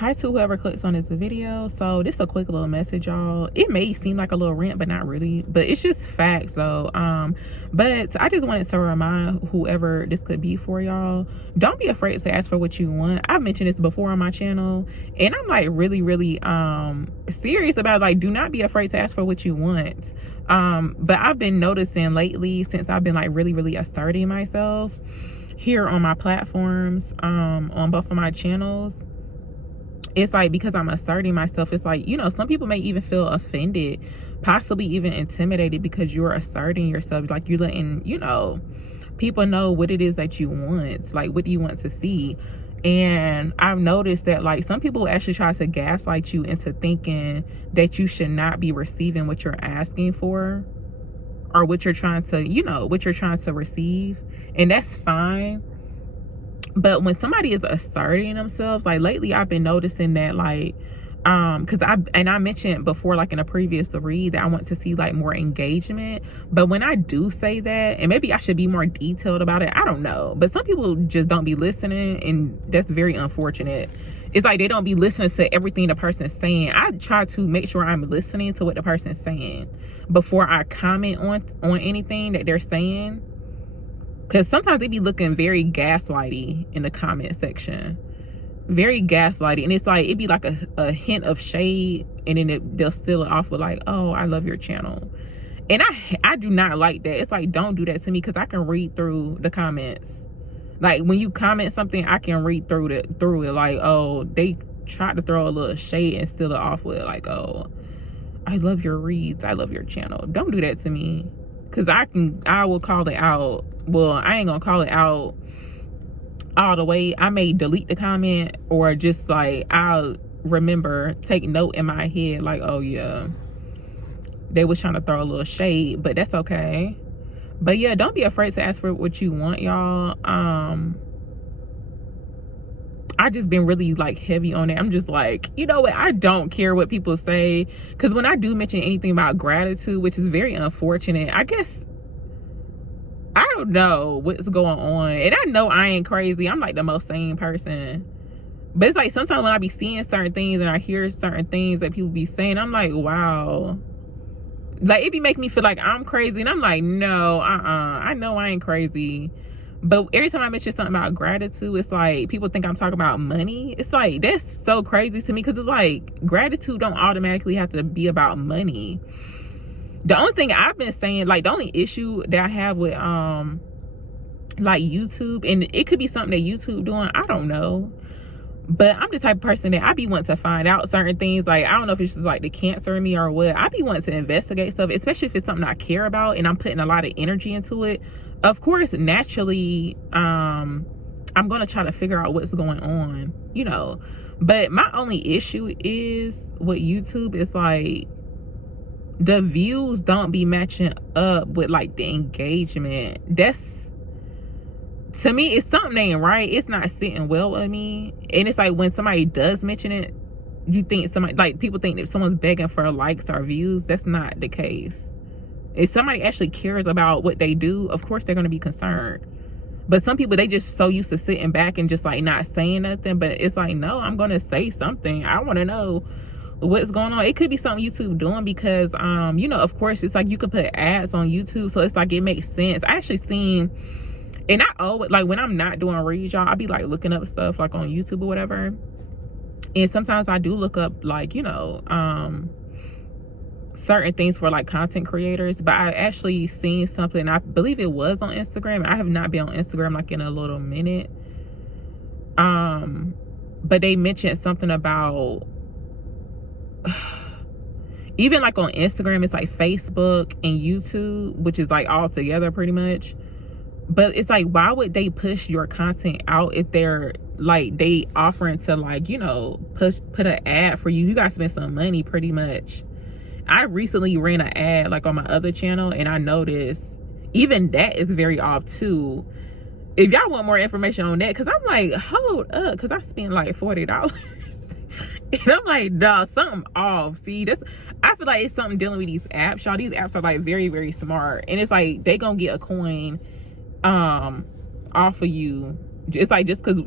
Hi to whoever clicks on this video. So this is a quick little message, y'all. It may seem like a little rant, but not really, but it's just facts though. But I just wanted to remind whoever this could be for, y'all, don't be afraid to ask for what you want. I've mentioned this before on my channel, and I'm like really serious about it. Like, do not be afraid to ask for what you want. But I've been noticing lately, since I've been like really asserting myself here on my platforms, on both of my channels, it's like, because I'm asserting myself, it's like, you know, some people may even feel offended, possibly even intimidated, because you're asserting yourself. Like, you're letting, you know, people know what it is that you want. Like, what do you want to see? And I've noticed that, like, some people actually try to gaslight you into thinking that you should not be receiving what you're asking for, or what you're trying to, you know, what you're trying to receive. And that's fine. But when somebody is asserting themselves, like lately I've been noticing that, like, because I mentioned before, like in a previous read, that I want to see like more engagement. But when I do say that, and maybe I should be more detailed about it, I don't know, but some people just don't be listening, and that's very unfortunate. It's like they don't be listening to everything the person's saying. I try to make sure I'm listening to what the person's saying before I comment on anything that they're saying. Because sometimes they be looking very gaslighty in the comment section. Very gaslighty. And it's like, it'd be like a hint of shade. And then they'll seal it off with like, oh, I love your channel. And I do not like that. It's like, don't do that to me, because I can read through the comments. Like, when you comment something, I can read through it. Like, oh, they tried to throw a little shade and seal it off with like, oh, I love your reads. I love your channel. Don't do that to me. Because I will call it out. Well, I ain't gonna call it out all the way. I may delete the comment, or just like, I'll remember, take note in my head, like, oh yeah, they was trying to throw a little shade, but that's okay. But yeah, don't be afraid to ask for what you want, y'all. I just been really like heavy on it. I'm just like, you know what, I don't care what people say, because when I do mention anything about gratitude, which is very unfortunate, I guess, I don't know what's going on. And I know I ain't crazy. I'm like the most sane person. But it's like, sometimes when I be seeing certain things and I hear certain things that people be saying, I'm like, wow. Like, it be making me feel like I'm crazy. And I'm like, no, I know I ain't crazy. But every time I mention something about gratitude, it's like people think I'm talking about money. It's like, that's so crazy to me, because it's like, gratitude don't automatically have to be about money. The only thing I've been saying, like, the only issue that I have with like YouTube, and it could be something that YouTube doing, I don't know, but I'm the type of person that I be wanting to find out certain things. Like, I don't know if it's just like the cancer in me or what. I be wanting to investigate stuff, especially if it's something I care about and I'm putting a lot of energy into it. Of course, naturally, I'm gonna try to figure out what's going on, you know. But my only issue is with YouTube is like, the views don't be matching up with like the engagement. That's, to me, it's something ain't right. It's not sitting well with me. And it's like, when somebody does mention it, you think somebody, like, people think that someone's begging for likes or views. That's not the case. If somebody actually cares about what they do, of course they're going to be concerned. But some people, they just so used to sitting back and just like not saying nothing. But it's like, no, I'm going to say something. I want to know what's going on. It could be something YouTube doing, because you know, of course, it's like, you could put ads on YouTube, so it's like, it makes sense. I actually seen, and I always, like, when I'm not doing reads, y'all, I be like looking up stuff like on YouTube or whatever, and sometimes I do look up, like, you know, certain things for like content creators. But I actually seen something, I believe it was on Instagram. I have not been on Instagram like in a little minute, but they mentioned something about, even like on Instagram, it's like Facebook and YouTube, which is like all together pretty much. But it's like, why would they push your content out if they're like, they offering to, like, you know, put an ad for you? You gotta spend some money pretty much. I recently ran an ad like on my other channel, and I noticed even that is very off too. If y'all want more information on that, because I'm like, hold up, because I spent like $40. And I'm like, duh, something off. See, this, I feel like it's something dealing with these apps, y'all. These apps are like very smart, and it's like, they gonna get a coin off of you It's like just because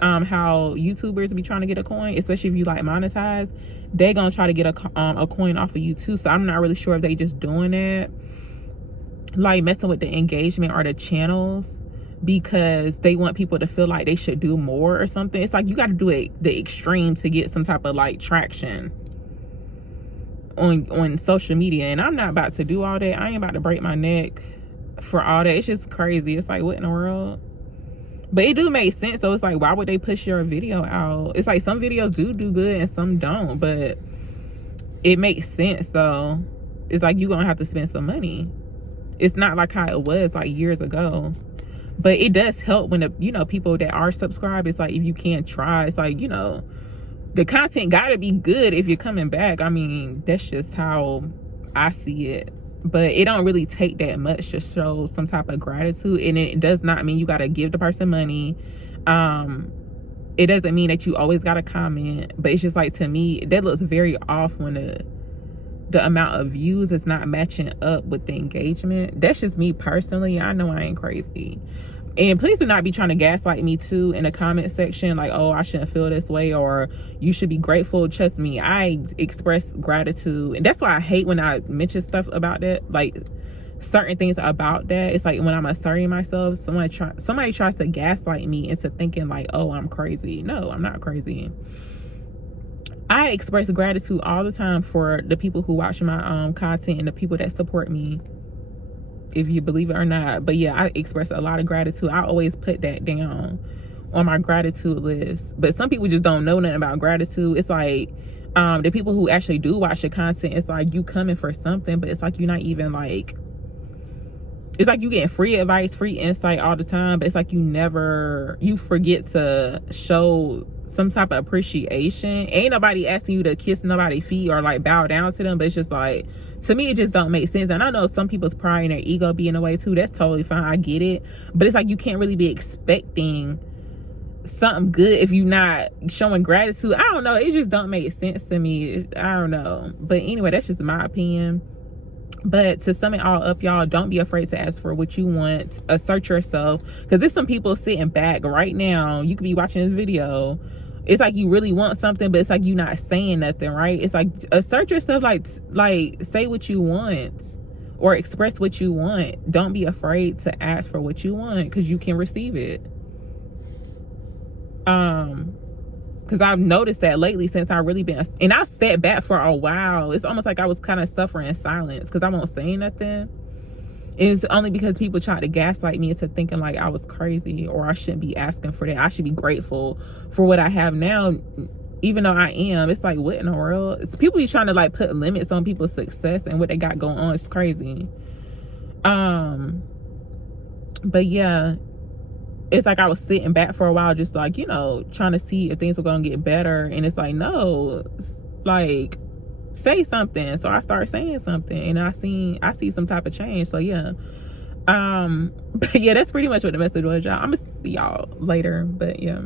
how YouTubers be trying to get a coin, especially if you like monetize, they gonna try to get a coin off of you too. So I'm not really sure if they just doing that, like messing with the engagement or the channels, because they want people to feel like they should do more or something. It's like you got to do it the extreme to get some type of like traction on social media, and I'm not about to do all that. I ain't about to break my neck for all that. It's just crazy. It's like, what in the world? But it do make sense. So it's like, why would they push your video out? It's like some videos do good and some don't, but it makes sense though. It's like you're gonna have to spend some money. It's not like how it was like years ago. But it does help when the people that are subscribed, it's like if you can't try, it's like, the content gotta be good if you're coming back. I mean, that's just how I see it. But it don't really take that much to show some type of gratitude, and it does not mean you gotta give the person money. It doesn't mean that you always gotta comment, but it's just like, to me, that looks very off when the amount of views is not matching up with the engagement. That's just me personally. I know I ain't crazy. And please do not be trying to gaslight me too in the comment section, like, oh, I shouldn't feel this way, or you should be grateful. Trust me, I express gratitude. And that's why I hate when I mention stuff about that, like certain things about that. It's like when I'm asserting myself, somebody tries to gaslight me into thinking like, oh, I'm crazy. No, I'm not crazy. I express gratitude all the time for the people who watch my content and the people that support me, if you believe it or not. But yeah, I express a lot of gratitude. I always put that down on my gratitude list. But some people just don't know nothing about gratitude. It's like the people who actually do watch the content, it's like you coming for something, but it's like you're not even like, it's like you getting free advice, free insight all the time, but it's like you forget to show some type of appreciation. Ain't nobody asking you to kiss nobody's feet or like bow down to them, but it's just like, to me, it just don't make sense. And I know some people's pride and their ego be in the way too. That's totally fine. I get it. But it's like you can't really be expecting something good if you're not showing gratitude. I don't know. It just don't make sense to me. I don't know. But anyway, that's just my opinion. But to sum it all up, y'all, don't be afraid to ask for what you want. Assert yourself, because there's some people sitting back right now. You could be watching this video. It's like you really want something, but it's like you not saying nothing, right? It's like, assert yourself, like say what you want or express what you want. Don't be afraid to ask for what you want, because you can receive it. Because I've noticed that lately, since I really been, and I sat back for a while. It's almost like I was kind of suffering in silence because I won't say nothing. It's only because people tried to gaslight me into thinking like I was crazy or I shouldn't be asking for that. I should be grateful for what I have now, even though I am. It's like, what in the world? It's people be trying to like put limits on people's success and what they got going on. It's crazy. But yeah, it's like I was sitting back for a while, just like, trying to see if things were going to get better. And it's like, no, like, say something. So I start saying something, and I see some type of change. So yeah. But yeah, that's pretty much what the message was, y'all. I'm gonna see y'all later, but yeah.